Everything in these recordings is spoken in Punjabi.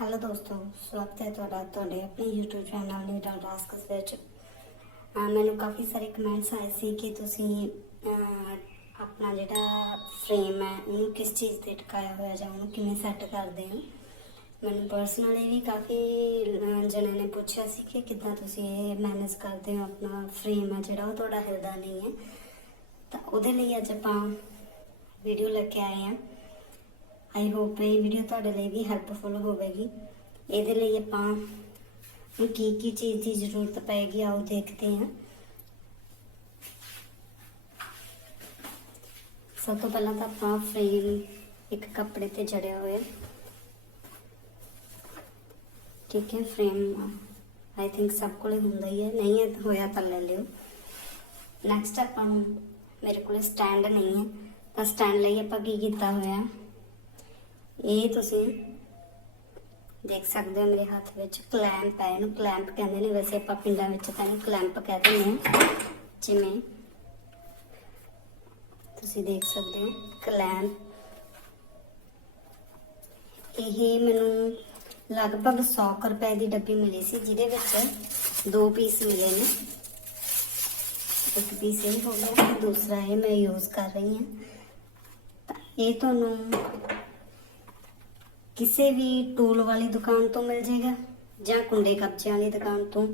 ਹੈਲੋ ਦੋਸਤੋ ਸਵਾਗਤ ਹੈ ਤੁਹਾਡਾ ਤੁਹਾਡੇ ਆਪਣੇ YouTube ਚੈਨਲ ਨੀਡਾ ਡਾਸਕਸ ਵਿੱਚ। ਮੈਨੂੰ ਕਾਫੀ ਸਾਰੇ ਕਮੈਂਟਸ ਆਏ ਸੀ ਕਿ ਤੁਸੀਂ ਆਪਣਾ ਜਿਹੜਾ ਫਰੇਮ ਹੈ ਉਹਨੂੰ ਕਿਸ ਚੀਜ਼ ਤੇ ਟਿਕਾਇਆ ਹੋਇਆ ਜਾਂ ਉਹਨੂੰ ਕਿਵੇਂ ਸੈੱਟ ਕਰਦੇ ਹੋ? ਮੈਨੂੰ ਪਰਸਨਲੀ ਵੀ ਕਾਫੀ ਅਹ, ਜਣਿਆਂ ਨੇ ਪੁੱਛਿਆ ਸੀ ਕਿ ਕਿੱਦਾਂ ਤੁਸੀਂ ਇਹ ਮੈਨੇਜ ਕਰਦੇ ਹੋ ਆਪਣਾ ਫਰੇਮ ਹੈ ਜਿਹੜਾ ਉਹ ਤੁਹਾਡਾ ਹਿਲਦਾ ਨਹੀਂ ਹੈ। ਤਾਂ ਉਹਦੇ ਲਈ ਅੱਜ ਆਪਾਂ ਵੀਡੀਓ ਲੈ ਕੇ ਆਏ ਹਾਂ। ਆਈ ਹੋਪ ਇਹ ਵੀਡੀਓ ਤੁਹਾਡੇ ਲਈ ਵੀ ਹੈਲਪਫੁਲ ਹੋਵੇਗੀ। ਇਹਦੇ ਲਈ ਆਪਾਂ ਨੂੰ ਕੀ ਕੀ ਚੀਜ਼ ਦੀ ਜ਼ਰੂਰਤ ਪਏਗੀ, ਆਓ ਦੇਖਦੇ ਹਾਂ। ਸਭ ਤੋਂ ਪਹਿਲਾਂ ਤਾਂ ਆਪਾਂ ਫਰੇਮ ਇੱਕ ਕੱਪੜੇ ਤੇ ਜੜਿਆ ਹੋਇਆ। ਠੀਕ ਹੈ ਫਰੇਮ ਆਈ ਥਿੰਕ ਸਭ ਕੋਲੇ ਹੁੰਦਾ ਹੀ ਹੈ। ਨਹੀਂ ਹੈ ਹੋਇਆ ਤਾਂ ਲੈ ਲਿਓ। ਨੈਕਸਟ ਆਪਾਂ ਨੂੰ ਮੇਰੇ ਕੋਲੇ ਸਟੈਂਡ ਨਹੀਂ ਹੈ। ਤਾਂ ਸਟੈਂਡ ਲਈ ਆਪਾਂ ਕੀ ਕੀਤਾ ਹੋਇਆ? ਇਹ ਤੁਸੀਂ ਦੇਖ ਸਕਦੇ ਹੋ ਮੇਰੇ ਹੱਥ ਵਿੱਚ ਕਲੈਂਪ ਹੈ। ਇਹਨੂੰ ਕਲੈਂਪ ਕਹਿੰਦੇ ਨੇ। ਵੈਸੇ ਆਪਾਂ ਪਿੰਡਾਂ ਵਿੱਚ ਤਾਂ ਇਹਨੂੰ ਕਲੈਂਪ ਕਹਿੰਦੇ ਨੇ ਜਿਵੇਂ ਤੁਸੀਂ ਦੇਖ ਸਕਦੇ ਹੋ, ਕਲੈਂਪ। ਇਹ ਮੈਨੂੰ ਲਗਭਗ 100 ਕੁ ਰੁਪਏ ਦੀ ਡੱਬੀ ਮਿਲੀ ਸੀ, ਜਿਹਦੇ ਵਿੱਚ ਦੋ ਪੀਸ ਮਿਲੇ ਨੇ। ਇੱਕ ਪੀਸ ਇਹ ਹੋ ਗਿਆ, ਦੂਸਰਾ ਇਹ ਮੈਂ ਯੂਜ਼ ਕਰ ਰਹੀ ਹਾਂ। ਤਾਂ ਇਹ ਤੁਹਾਨੂੰ ਕਿਸੇ ਵੀ ਟੂਲ ਵਾਲੀ ਦੁਕਾਨ ਤੋਂ ਮਿਲ ਜੇਗਾ ਜਾਂ ਕੁੰਡੇ ਕੱਪਚਿਆਂ ਵਾਲੀ ਦੁਕਾਨ ਤੋਂ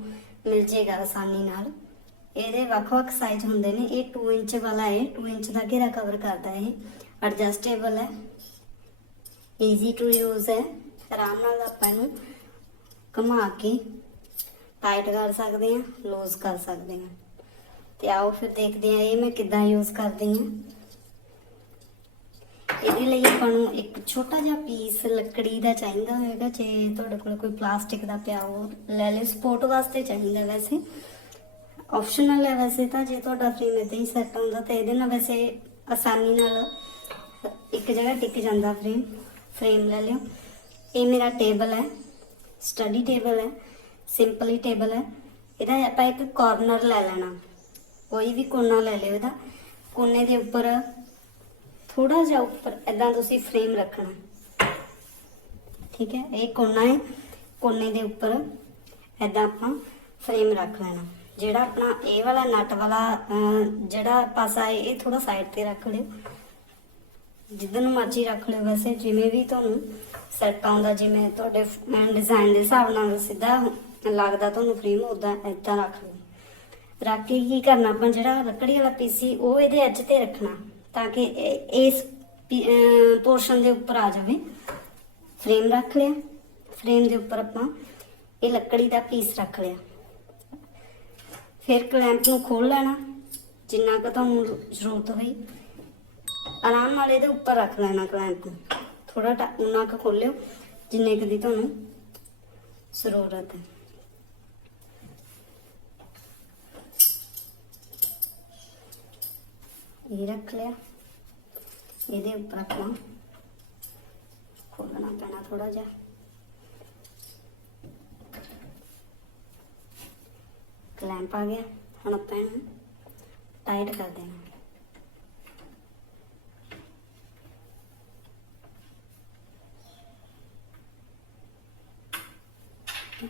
ਮਿਲ ਜੇਗਾ ਆਸਾਨੀ ਨਾਲ। ਇਹਦੇ ਵੱਖ-ਵੱਖ ਸਾਈਜ਼ ਹੁੰਦੇ ਨੇ। ਇਹ 2 ਇੰਚ ਵਾਲਾ ਹੈ। 2 ਇੰਚ ਦਾ ਘੇਰਾ ਕਵਰ ਕਰਦਾ ਹੈ ਇਹ। ਐਡਜਸਟੇਬਲ ਹੈ। ਈਜ਼ੀ ਟੂ ਯੂਜ਼ ਹੈ। ਆਰਾਮ ਨਾਲ ਆਪਾਂ ਇਹਨੂੰ ਘੁਮਾ ਕੇ ਟਾਈਟ ਕਰ ਸਕਦੇ ਹਾਂ ਲੂਜ਼ ਕਰ ਸਕਦੇ ਹਾਂ। ਤੇ ਆਓ ਫਿਰ ਦੇਖਦੇ ਹਾਂ ਇਹ ਮੈਂ ਕਿੱਦਾਂ ਯੂਜ਼ ਕਰਦੀ ਹਾਂ। ਇਹਦੇ ਲਈ ਆਪਾਂ ਨੂੰ ਇੱਕ ਛੋਟਾ ਜਿਹਾ ਪੀਸ ਲੱਕੜੀ ਦਾ ਚਾਹੀਦਾ ਹੋਏਗਾ ਜੇ ਤੁਹਾਡੇ ਕੋਲ ਕੋਈ ਪਲਾਸਟਿਕ ਦਾ ਪਿਆ ਹੋ ਲੈ ਲਿਓ। ਸਪੋਰਟ ਵਾਸਤੇ ਚਾਹੀਦਾ ਵੈਸੇ। ਆਪਸ਼ਨਲ ਹੈ ਵੈਸੇ ਤਾਂ, ਜੇ ਤੁਹਾਡਾ ਫਰੇਮ ਇਦਾਂ ਹੀ ਸੈੱਟ ਹੁੰਦਾ ਤਾਂ ਇਹਦੇ ਨਾਲ ਵੈਸੇ ਆਸਾਨੀ ਨਾਲ ਇੱਕ ਜਗ੍ਹਾ ਟਿਕ ਜਾਂਦਾ ਫਰੇਮ ਫਰੇਮ ਲੈ ਲਿਓ। ਇਹ ਮੇਰਾ ਟੇਬਲ ਹੈ ਸਟੱਡੀ ਟੇਬਲ ਹੈ ਸਿੰਪਲੀ ਟੇਬਲ ਹੈ। ਇਹਦਾ ਆਪਾਂ ਇੱਕ ਕਾਰਨਰ ਲੈ ਲੈਣਾ। ਕੋਈ ਵੀ ਕੋਨਾ ਲੈ ਲਿਓ ਇਹਦਾ। ਕੋਨੇ ਦੇ ਉੱਪਰ ਥੋੜਾ ਜਿਹਾ ਉੱਪਰ ਐਦਾਂ ਤੁਸੀਂ ਫਰੇਮ ਰੱਖਣਾ। ਠੀਕ ਹੈ? ਇਹ ਕੋਨਾ ਹੈ, ਕੋਨੇ ਦੇ ਉੱਪਰ ਐਦਾਂ ਆਪਾਂ ਫਰੇਮ ਰੱਖ ਲੈਣਾ। ਜਿਹੜਾ ਆਪਣਾ ਇਹ ਵਾਲਾ ਨਟ ਵਾਲਾ ਜਿਹੜਾ ਪਾਸਾ ਹੈ, ਇਹ ਥੋੜਾ ਸਾਈਡ ਤੇ ਰੱਖ ਲਿਓ। ਜਿੱਦਨ ਮਰਜ਼ੀ ਰੱਖ ਲਿਓ। ਵੈਸੇ ਜਿਵੇਂ ਵੀ ਤੁਹਾਨੂੰ ਸੈੱਟ ਆਉਂਦਾ, ਜਿਵੇਂ ਤੁਹਾਡੇ ਡਿਜ਼ਾਈਨ ਦੇ ਹਿਸਾਬ ਨਾਲ ਸਿੱਧਾ ਲੱਗਦਾ ਤੁਹਾਨੂੰ ਫਰੇਮ ਉਦਾਂ ਏਦਾਂ ਰੱਖ ਲਿਓ। ਰੱਖ ਕੇ ਕੀ ਕਰਨਾ ਆਪਾਂ, ਜਿਹੜਾ ਲੱਕੜੀ ਵਾਲਾ ਪੀਸ ਸੀ, ਉਹ ਇਹਦੇ ਐਜ ਤੇ ਰੱਖਣਾ। ਤਾਂ ਕਿ ਇਹ- ਇਸ ਪੋਰਸ਼ਨ ਦੇ ਉੱਪਰ ਆ ਜਾਵੇ। ਫਰੇਮ ਰੱਖ ਲਿਆ। ਫਰੇਮ ਦੇ ਉੱਪਰ ਆਪਾਂ ਇਹ ਲੱਕੜੀ ਦਾ ਪੀਸ ਰੱਖ ਲਿਆ। ਫਿਰ ਕਲੈਂਪ ਨੂੰ ਖੋਲ ਲੈਣਾ। ਜਿੰਨਾ ਕੁ ਤੁਹਾਨੂੰ ਜ਼ਰੂਰਤ ਹੋਈ। ਆਰਾਮ ਨਾਲ ਇਹਦੇ ਉੱਪਰ ਰੱਖ ਲੈਣਾ ਕਲੈਂਪ ਨੂੰ। ਥੋੜਾ ਟਾ ਉਨਾ ਕੁ ਖੋਲਿਓ ਜਿੰਨੇ ਕੁ ਦੀ ਤੁਹਾਨੂੰ ਜ਼ਰੂਰਤ ਹੈ। ਇਹ ਰੱਖ ਲਿਆ। ਇਹਦੇ ਉੱਪਰ ਆਪਾਂ ਖੋਲਣਾ ਪੈਣਾ ਥੋੜਾ ਜਿਹਾ। ਕਲੈਂਪ ਆ ਗਿਆ। ਹੁਣ ਆਪਾਂ ਇਹਨੂੰ ਟਾਈਟ ਕਰ ਦੇਣਾ।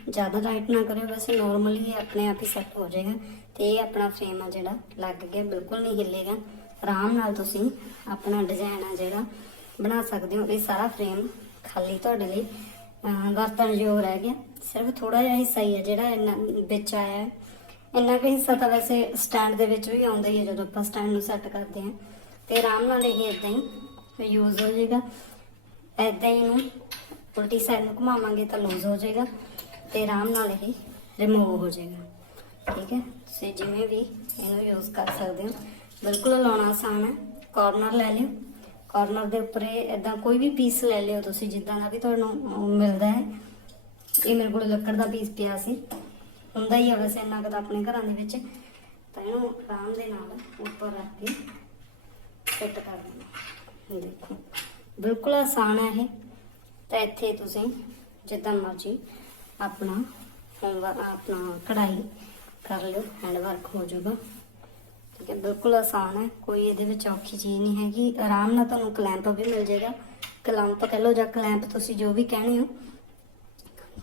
ਜ਼ਿਆਦਾ ਟਾਈਟ ਨਾ ਕਰਿਓ। ਵੈਸੇ ਨਾਰਮਲੀ ਆਪਣੇ ਆਪ ਹੀ ਸੈੱਟ ਹੋ ਜਾਏਗਾ ਤੇ ਇਹ ਆਪਣਾ ਫਰੇਮ ਆ ਜਿਹੜਾ ਲੱਗ ਗਿਆ। ਬਿਲਕੁਲ ਨਹੀਂ ਹਿੱਲੇਗਾ। ਆਰਾਮ ਨਾਲ ਤੁਸੀਂ ਆਪਣਾ ਡਿਜ਼ਾਈਨ ਆ ਜਿਹੜਾ ਬਣਾ ਸਕਦੇ ਹੋ। ਇਹ ਸਾਰਾ ਫਰੇਮ ਖਾਲੀ ਤੁਹਾਡੇ ਲਈ ਵਰਤਣਯੋਗ ਰਹਿ ਗਿਆ। ਸਿਰਫ ਥੋੜਾ ਜਿਹਾ ਹਿੱਸਾ ਹੀ ਹੈ ਜਿਹੜਾ ਇਹਨਾਂ ਵਿੱਚ ਆਇਆ ਹੈ। ਇੰਨਾ ਕੁ ਹਿੱਸਾ ਤਾਂ ਵੈਸੇ ਸਟੈਂਡ ਦੇ ਵਿੱਚ ਵੀ ਆਉਂਦਾ ਹੀ ਹੈ ਜਦੋਂ ਆਪਾਂ ਸਟੈਂਡ ਨੂੰ ਸੈੱਟ ਕਰਦੇ ਹਾਂ। ਤੇ ਆਰਾਮ ਨਾਲ ਇਹ ਇਦਾਂ ਹੀ ਯੂਜ਼ ਹੋ ਜਾਏਗਾ। ਇਦਾਂ ਹੀ ਇਹਨੂੰ ਉਲਟੀ ਸਾਈਡ ਨੂੰ ਘੁਮਾਵਾਂਗੇ ਤਾਂ ਲੂਜ਼ ਹੋ ਜਾਏਗਾ ਤੇ ਆਰਾਮ ਨਾਲ ਇਹ ਰਿਮੂਵ ਹੋ ਜਾਏਗਾ। ਠੀਕ ਹੈ? ਤੁਸੀਂ ਜਿਵੇਂ ਵੀ ਇਹਨੂੰ ਯੂਜ਼ ਕਰ ਸਕਦੇ ਹੋ। ਬਿਲਕੁਲ ਲਾਉਣਾ ਆਸਾਨ ਹੈ। ਕਾਰਨਰ ਲੈ ਲਿਓ। ਕਾਰਨਰ ਦੇ ਉੱਪਰ ਇਹ ਇਦਾਂ ਕੋਈ ਵੀ ਪੀਸ ਲੈ ਲਿਓ ਤੁਸੀਂ, ਜਿੱਦਾਂ ਦਾ ਵੀ ਤੁਹਾਨੂੰ ਮਿਲਦਾ ਹੈ। ਇਹ ਮੇਰੇ ਕੋਲ ਲੱਕੜ ਦਾ ਪੀਸ ਪਿਆ ਸੀ। ਹੁੰਦਾ ਹੀ ਆ ਵੈਸੇ ਇੰਨਾ ਕੁ ਆਪਣੇ ਘਰਾਂ ਦੇ ਵਿੱਚ। ਤਾਂ ਇਹਨੂੰ ਆਰਾਮ ਦੇ ਨਾਲ ਉੱਪਰ ਰੱਖ ਕੇ ਫਿੱਟ ਕਰ ਦੇਣਾ ਦੇਖੋ। ਬਿਲਕੁਲ ਆਸਾਨ ਹੈ ਇਹ। ਤਾਂ ਇੱਥੇ ਤੁਸੀਂ ਜਿੱਦਾਂ ਮਰਜ਼ੀ ਆਪਣਾ ਹੋਮਵਰਕ ਆਪਣਾ ਕਢਾਈ ਕਰ ਲਿਓ। ਹੈਂਡ ਵਰਕ ਹੋ ਜਾਊਗਾ। ਠੀਕ ਹੈ, ਬਿਲਕੁਲ ਆਸਾਨ ਹੈ, ਕੋਈ ਇਹਦੇ ਵਿੱਚ ਔਖੀ ਚੀਜ਼ ਨਹੀਂ ਹੈਗੀ। ਆਰਾਮ ਨਾਲ ਤੁਹਾਨੂੰ ਕਲੈਂਪ ਵੀ ਮਿਲ ਜਾਏਗਾ। ਕਲੈਂਪ ਕਹ ਲਓ ਜਾਂ ਕਲੈਂਪ ਤੁਸੀਂ ਜੋ ਵੀ ਕਹਿਣੇ ਹੋ,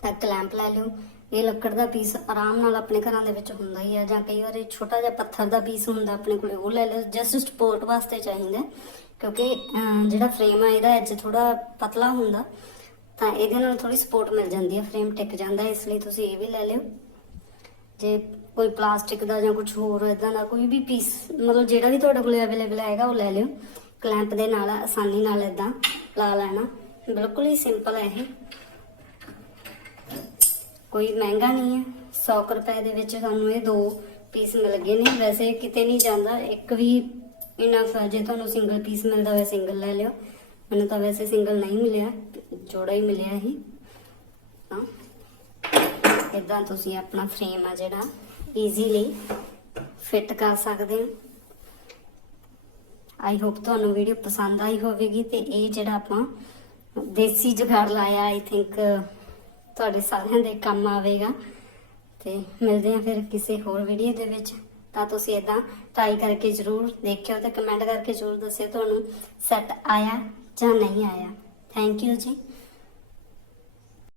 ਤਾਂ ਕਲੈਂਪ ਲੈ ਲਿਓ। ਇਹ ਲੱਕੜ ਦਾ ਪੀਸ ਆਰਾਮ ਨਾਲ ਆਪਣੇ ਘਰਾਂ ਦੇ ਵਿੱਚ ਹੁੰਦਾ ਹੀ ਆ, ਜਾਂ ਕਈ ਵਾਰੀ ਛੋਟਾ ਜਿਹਾ ਪੱਥਰ ਦਾ ਪੀਸ ਹੁੰਦਾ, ਆਪਣੇ ਕੋਲੇ ਉਹ ਲੈ ਲਓ ਜਸਟ ਸਪੋਰਟ ਵਾਸਤੇ ਚਾਹੀਦਾ ਹੈ। ਕਿਉਂਕਿ ਜਿਹੜਾ ਫਰੇਮ ਆ, ਇਹਦਾ ਐਜ ਥੋੜਾ ਪਤਲਾ ਹੁੰਦਾ, ਤਾਂ ਇਹਦੇ ਨਾਲ ਥੋੜੀ ਸਪੋਰਟ ਮਿਲ ਜਾਂਦੀ ਹੈ ਫਰੇਮ ਟਿਕ ਜਾਂਦਾ ਇਸ ਲਈ ਤੁਸੀਂ ਇਹ ਵੀ ਲੈ ਲਿਓ। ਜੇ ਕੋਈ ਪਲਾਸਟਿਕ ਦਾ ਜਾਂ ਕੁਝ ਹੋਰ ਇਦਾਂ ਦਾ ਕੋਈ ਵੀ ਪੀਸ ਮਤਲਬ ਜਿਹੜਾ ਵੀ ਤੁਹਾਡੇ ਕੋਲ ਅਵੇਲੇਬਲ ਹੈਗਾ, ਉਹ ਲੈ ਲਿਓ। ਕਲੈਂਪ ਦੇ ਨਾਲ, ਆਸਾਨੀ ਨਾਲ ਇਦਾਂ ਲਾ ਲੈਣਾ। ਬਿਲਕੁਲ ਹੀ ਸਿੰਪਲ ਹੈ ਇਹ। ਕੋਈ ਮਹਿੰਗਾ ਨਹੀਂ ਹੈ। 100 ਕੁ ਰੁਪਏ ਦੇ ਵਿੱਚ ਤੁਹਾਨੂੰ ਇਹ ਦੋ ਪੀਸ ਮਿਲ ਗਏ ਨੇ। ਵੈਸੇ ਕਿਤੇ ਨਹੀਂ ਜਾਂਦਾ। ਇੱਕ ਵੀ ਇਨਫ ਹੈ ਜੇ ਤੁਹਾਨੂੰ ਸਿੰਗਲ ਪੀਸ ਮਿਲਦਾ ਹੋਵੇ ਸਿੰਗਲ ਲੈ ਲਿਓ। ਮੈਨੂੰ ਤਾਂ ਵੈਸੇ ਸਿੰਗਲ ਨਹੀਂ ਮਿਲਿਆ। ਜੋੜਾ ਹੀ ਮਿਲਿਆ ਹੀ। ਤਾਂ ਇਦਾਂ ਤੁਸੀਂ ਆਪਣਾ ਫਰੇਮ ਆ ਜਿਹੜਾ ਈਜ਼ੀਲੀ ਫਿੱਟ ਕਰ ਸਕਦੇ ਹੋ? ਆਈ ਹੋਪ ਤੁਹਾਨੂੰ ਵੀਡੀਓ ਪਸੰਦ ਆਈ ਹੋਵੇਗੀ ਤੇ ਇਹ ਜਿਹੜਾ ਆਪਾਂ ਦੇਸੀ ਜੁਗਾੜ ਲਾਇਆ ਆਈ ਥਿੰਕ ਤੁਹਾਡੇ ਸਾਰਿਆਂ ਦੇ ਕੰਮ ਆਵੇਗਾ। ਤੇ ਮਿਲਦੇ ਹਾਂ ਫਿਰ ਕਿਸੇ ਹੋਰ ਵੀਡੀਓ ਦੇ ਵਿੱਚ। ਤਾਂ ਤੁਸੀਂ ਇਦਾਂ ਟਰਾਈ ਕਰਕੇ ਜਰੂਰ ਦੇਖਿਓ ਤੇ ਕਮੈਂਟ ਕਰਕੇ ਜਰੂਰ ਦੱਸਿਓ ਤੁਹਾਨੂੰ ਸੈੱਟ ਆਇਆ ਜਾਂ ਨਹੀਂ ਆਇਆ। ਥੈਂਕ ਯੂ ਜੀ।